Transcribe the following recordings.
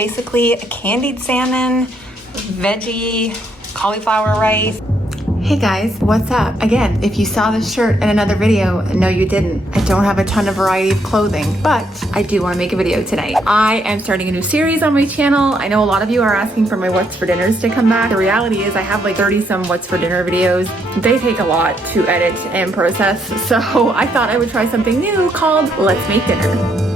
basically a candied salmon, veggie, cauliflower rice. Hey guys, what's up? Again, if you saw this shirt in another video, no you didn't. I don't have a ton of variety of clothing, but I do want to make a video today. I am starting a new series on my channel. I know a lot of you are asking for my what's for dinners to come back. The reality is I have like 30 some what's for dinner videos. They take a lot to edit and process, so I thought I would try something new called Let's Make Dinner.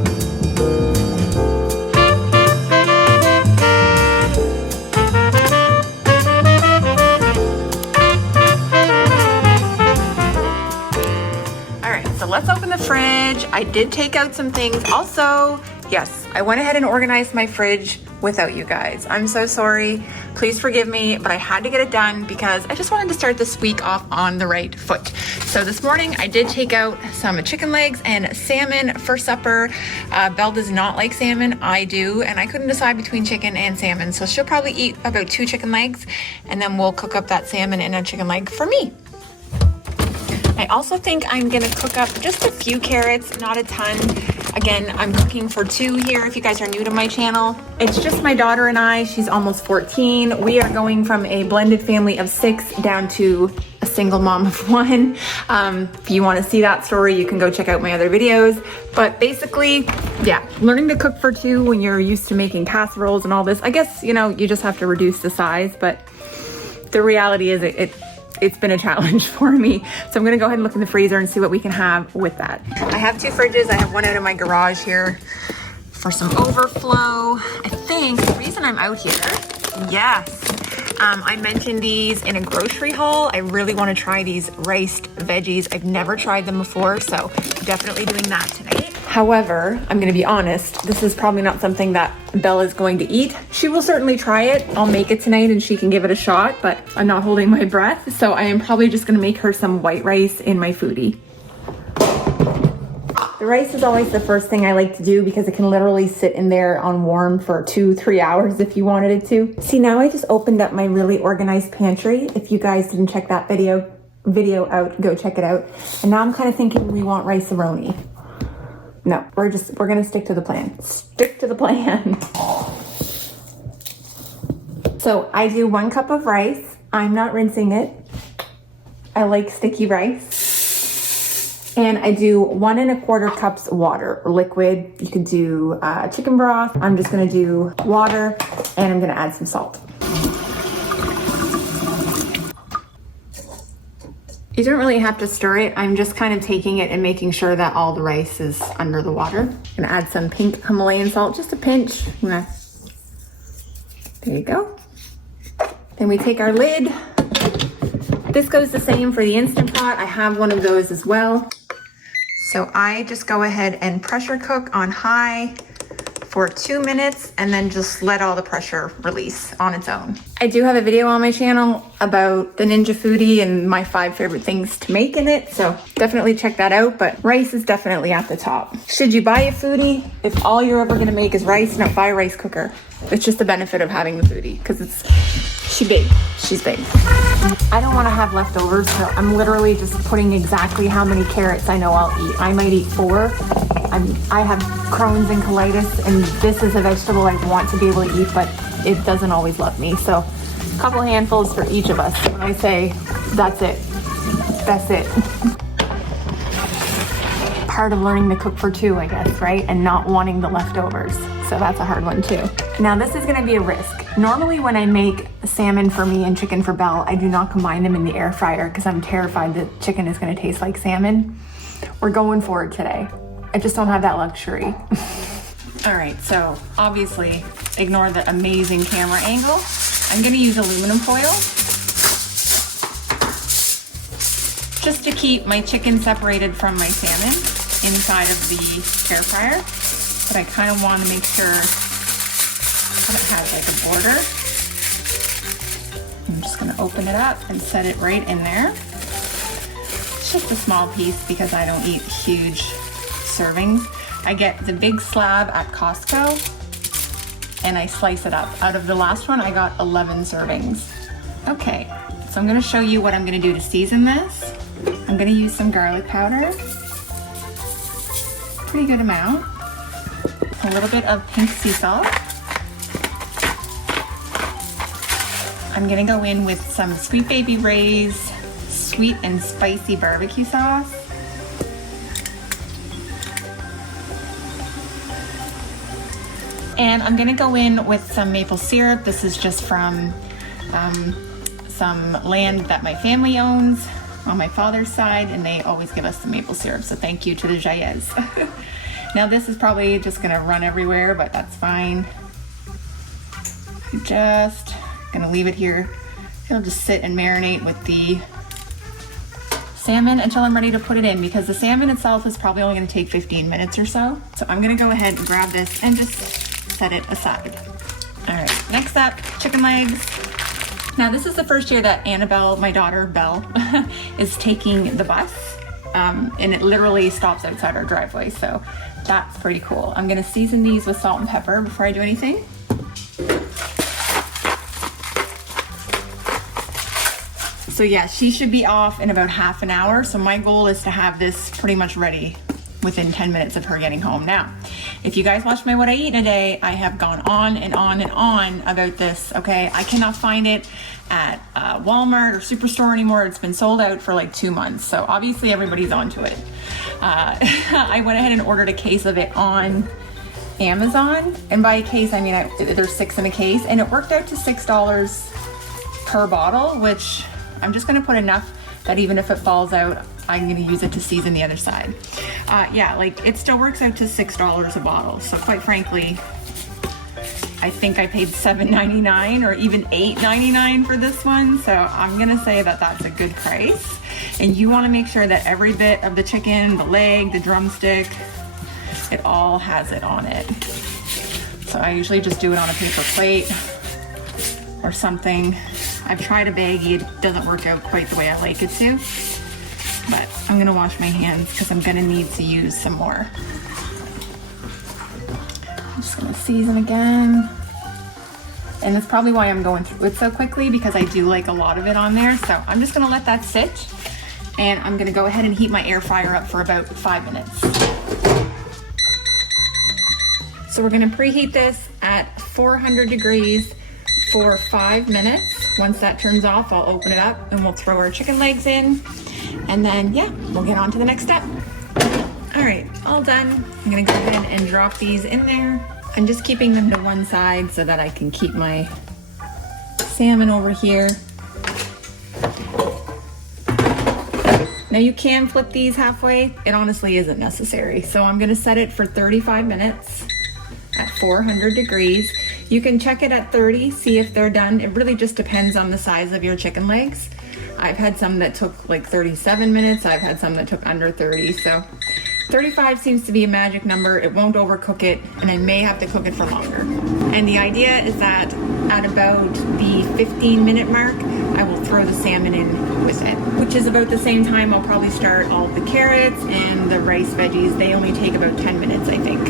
Let's open the fridge. I did take out some things. Also, yes, I went ahead and organized my fridge without you guys. I'm so sorry. Please forgive me, but I had to get it done because I just wanted to start this week off on the right foot. So this morning I did take out some chicken legs and salmon for supper. Belle does not like salmon. I do, and I couldn't decide between chicken and salmon. So she'll probably eat about 2 chicken legs, and then we'll cook up that salmon and a chicken leg for me. I also think I'm gonna cook up just a few carrots, not a ton. Again, I'm cooking for 2 here if you guys are new to my channel. It's just my daughter and I. She's almost 14. We are going from a blended family of 6 down to a single mom of 1. If you want to see that story, you can go check out my other videos. But basically, yeah, learning to cook for 2 when you're used to making casseroles and all this, I guess, you know, you just have to reduce the size, but the reality is it's been a challenge for me. So I'm gonna go ahead and look in the freezer and see what we can have with that. I have 2 fridges. I have one out in my garage here for some overflow. I think the reason I'm out here, yes, I mentioned these in a grocery haul. I really wanna try these riced veggies. I've never tried them before, so definitely doing that tonight. However, I'm gonna be honest, this is probably not something that Belle is going to eat. She will certainly try it. I'll make it tonight and she can give it a shot, but I'm not holding my breath. So I am probably just gonna make her some white rice in my foodie. The rice is always the first thing I like to do because it can literally sit in there on warm for 2-3 hours if you wanted it to. See, now I just opened up my really organized pantry. If you guys didn't check that video out, go check it out. And now I'm kind of thinking we want rice-a-roni. No, we're gonna stick to the plan. Stick to the plan. So I do 1 cup of rice. I'm not rinsing it. I like sticky rice. And I do 1 1/4 cups water, liquid. You could do chicken broth. I'm just gonna do water and I'm gonna add some salt. You don't really have to stir it. I'm just kind of taking it and making sure that all the rice is under the water. I'm gonna add some pink Himalayan salt, just a pinch. There you go. Then we take our lid. This goes the same for the Instant Pot. I have one of those as well. So I just go ahead and pressure cook on high for 2 minutes and then just let all the pressure release on its own. I do have a video on my channel about the Ninja Foodie and my 5 favorite things to make in it, so definitely check that out, but rice is definitely at the top. Should you buy a Foodie, if all you're ever gonna make is rice, no, buy a rice cooker. It's just the benefit of having the Foodie, because she's big. I don't wanna have leftovers, so I'm literally just putting exactly how many carrots I know I'll eat. I might eat 4. I have Crohn's and colitis, and this is a vegetable I want to be able to eat, but it doesn't always love me. So a couple handfuls for each of us. When I say that's it, that's it. Part of learning to cook for 2, I guess, right? And not wanting the leftovers. So that's a hard one too. Now this is gonna be a risk. Normally when I make salmon for me and chicken for Belle, I do not combine them in the air fryer because I'm terrified that chicken is gonna taste like salmon. We're going for it today. I just don't have that luxury. All right, so obviously ignore the amazing camera angle. I'm gonna use aluminum foil just to keep my chicken separated from my salmon inside of the air fryer. But I kind of want to make sure that it has like a border. I'm just gonna open it up and set it right in there. It's just a small piece because I don't eat huge servings. I get the big slab at Costco and I slice it up. Out of the last one, I got 11 servings. Okay, so I'm gonna show you what I'm gonna do to season this. I'm gonna use some garlic powder. Pretty good amount. A little bit of pink sea salt. I'm gonna go in with some Sweet Baby Ray's sweet and spicy barbecue sauce. And I'm gonna go in with some maple syrup. This is just from some land that my family owns on my father's side, and they always give us some maple syrup, so thank you to the Jaez. Now this is probably just gonna run everywhere, but that's fine. Just gonna leave it here. It'll just sit and marinate with the salmon until I'm ready to put it in, because the salmon itself is probably only gonna take 15 minutes or so. So I'm gonna go ahead and grab this and just set it aside. All right, next up, chicken legs. Now this is the first year that Annabelle, my daughter Belle, is taking the bus, and it literally stops outside our driveway, so that's pretty cool. I'm gonna season these with salt and pepper before I do anything. So yeah, she should be off in about half an hour, so my goal is to have this pretty much ready within 10 minutes of her getting home. Now, if you guys watch my What I Eat in a Day, I have gone on and on and on about this, okay? I cannot find it at Walmart or Superstore anymore. It's been sold out for like 2 months, so obviously everybody's onto it. I went ahead and ordered a case of it on Amazon, and by a case, I mean there's 6 in a case, and it worked out to $6 per bottle, which I'm just gonna put enough that even if it falls out, I'm gonna use it to season the other side. Yeah, like it still works out to $6 a bottle. So quite frankly, I think I paid $7.99 or even $8.99 for this one. So I'm gonna say that that's a good price. And you wanna make sure that every bit of the chicken, the leg, the drumstick, it all has it on it. So I usually just do it on a paper plate or something. I've tried a baggie, it doesn't work out quite the way I like it to. But I'm gonna wash my hands because I'm gonna need to use some more. I'm just gonna season again. And that's probably why I'm going through it so quickly, because I do like a lot of it on there. So I'm just gonna let that sit, and I'm gonna go ahead and heat my air fryer up for about 5 minutes. So we're gonna preheat this at 400 degrees for 5 minutes. Once that turns off, I'll open it up and we'll throw our chicken legs in. And then, yeah, we'll get on to the next step. All right, all done. I'm gonna go ahead and drop these in there. I'm just keeping them to one side so that I can keep my salmon over here. Now you can flip these halfway. It honestly isn't necessary. So I'm gonna set it for 35 minutes at 400 degrees. You can check it at 30, see if they're done. It really just depends on the size of your chicken legs. I've had some that took like 37 minutes. I've had some that took under 30. So 35 seems to be a magic number. It won't overcook it, and I may have to cook it for longer. And the idea is that at about the 15-minute mark, I will throw the salmon in with it, which is about the same time I'll probably start all the carrots and the rice veggies. They only take about 10 minutes, I think.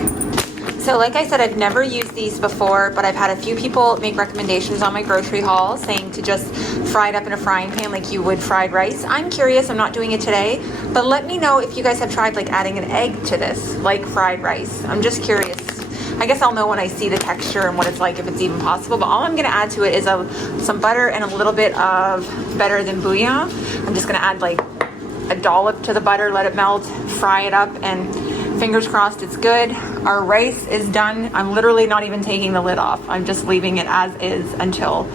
So like I said, I've never used these before, but I've had a few people make recommendations on my grocery haul saying to just fry it up in a frying pan like you would fried rice. I'm curious, I'm not doing it today, but let me know if you guys have tried like adding an egg to this, like fried rice. I'm just curious. I guess I'll know when I see the texture and what it's like, if it's even possible, but all I'm gonna add to it is some butter and a little bit of better than bouillon. I'm just gonna add like a dollop to the butter, let it melt, fry it up, and fingers crossed it's good. Our rice is done. I'm literally not even taking the lid off. I'm just leaving it as is until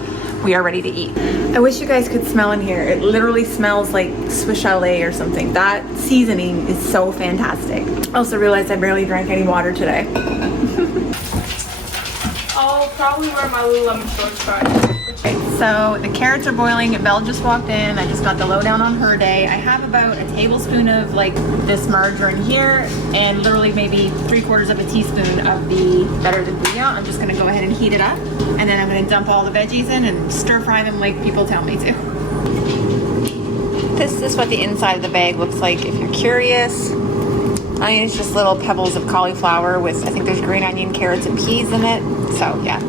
we are ready to eat. I wish you guys could smell in here. It literally smells like Swiss chalet or something. That seasoning is so fantastic. I also realized I barely drank any water today. I'll probably wear my Lululemon shorts first. Okay, so the carrots are boiling. Belle just walked in. I just got the lowdown on her day. I have about a tablespoon of like this margarine here, and literally maybe 3/4 of a teaspoon of the better than bouillon. I'm just gonna go ahead and heat it up, and then I'm gonna dump all the veggies in and stir fry them like people tell me to. This is what the inside of the bag looks like if you're curious. I mean, it's just little pebbles of cauliflower with, I think there's green onion, carrots, and peas in it. So yeah.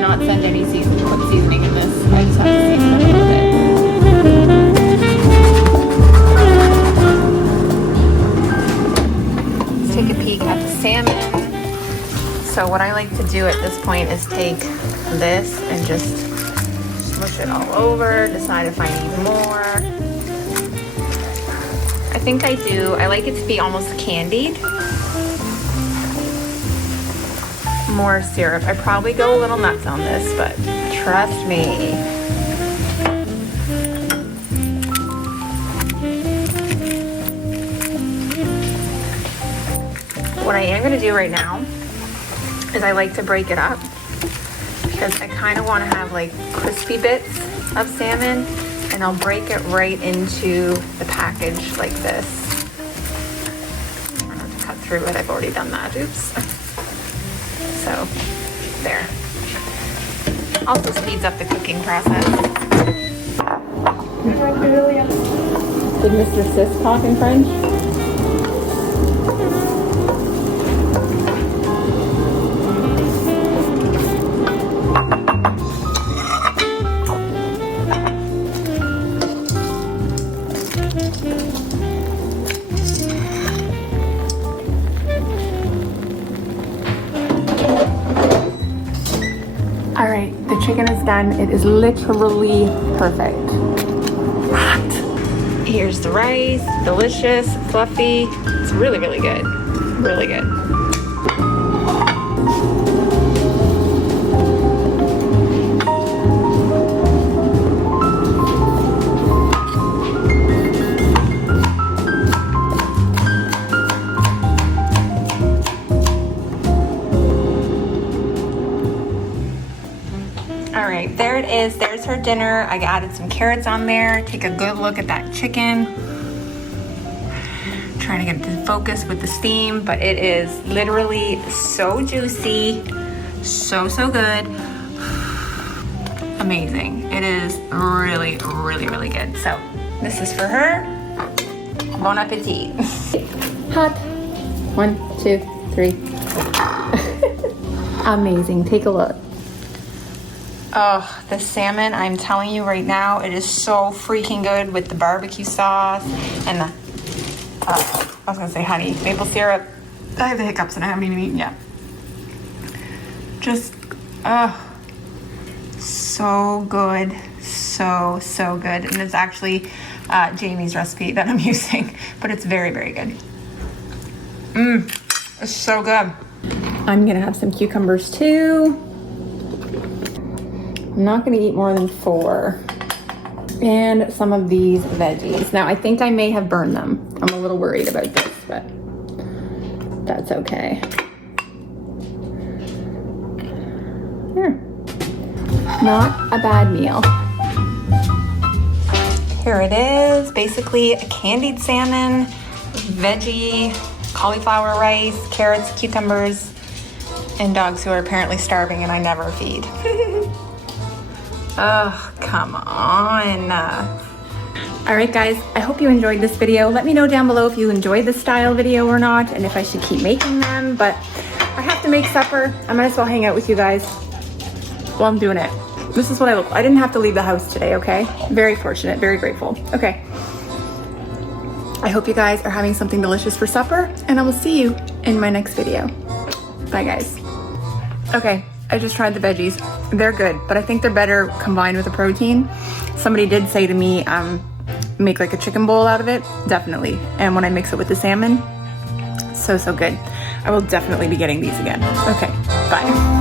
not send any seasoning in this. I just have to season it a little bit. Let's take a peek at the salmon. So what I like to do at this point is take this and just smush it all over, decide if I need more. I think I do. I like it to be almost candied. More syrup. I probably go a little nuts on this, but trust me. What I am gonna do right now is I like to break it up because I kind of want to have like crispy bits of salmon, and I'll break it right into the package like this. I don't have to cut through it. I've already done that. Oops. So, there. Also speeds up the cooking process. Did Mr. Sis talk in French? All right, the chicken is done. It is literally perfect. Hot. Here's the rice, delicious, fluffy. It's really, really good. Really good. All right, there it is. There's her dinner. I added some carrots on there. Take a good look at that chicken. Trying to get it to focus with the steam, but it is literally so juicy. So, so good. Amazing. It is really, really, really good. So this is for her. Bon appetit. Hot. 1, 2, 3. Amazing. Take a look. Oh, the salmon, I'm telling you right now, it is so freaking good with the barbecue sauce and the, I was gonna say honey, maple syrup. I have the hiccups and I haven't even eaten yet. Just, so good. So, so good. And it's actually Jamie's recipe that I'm using, but it's very, very good. It's so good. I'm gonna have some cucumbers too. I'm not gonna eat more than 4. And some of these veggies. Now, I think I may have burned them. I'm a little worried about this, but that's okay. Here. Not a bad meal. Here it is, basically a candied salmon, veggie, cauliflower rice, carrots, cucumbers, and dogs who are apparently starving and I never feed. Oh, come on. All right, guys, I hope you enjoyed this video. Let me know down below if you enjoyed this style video or not, and if I should keep making them, but I have to make supper. I might as well hang out with you guys while I'm doing it. This is what I look like. I didn't have to leave the house today, okay? Very fortunate, very grateful. Okay. I hope you guys are having something delicious for supper, and I will see you in my next video. Bye, guys. Okay. I just tried the veggies. They're good, but I think they're better combined with the protein. Somebody did say to me, make like a chicken bowl out of it. Definitely. And when I mix it with the salmon, so, so good. I will definitely be getting these again. Okay, bye.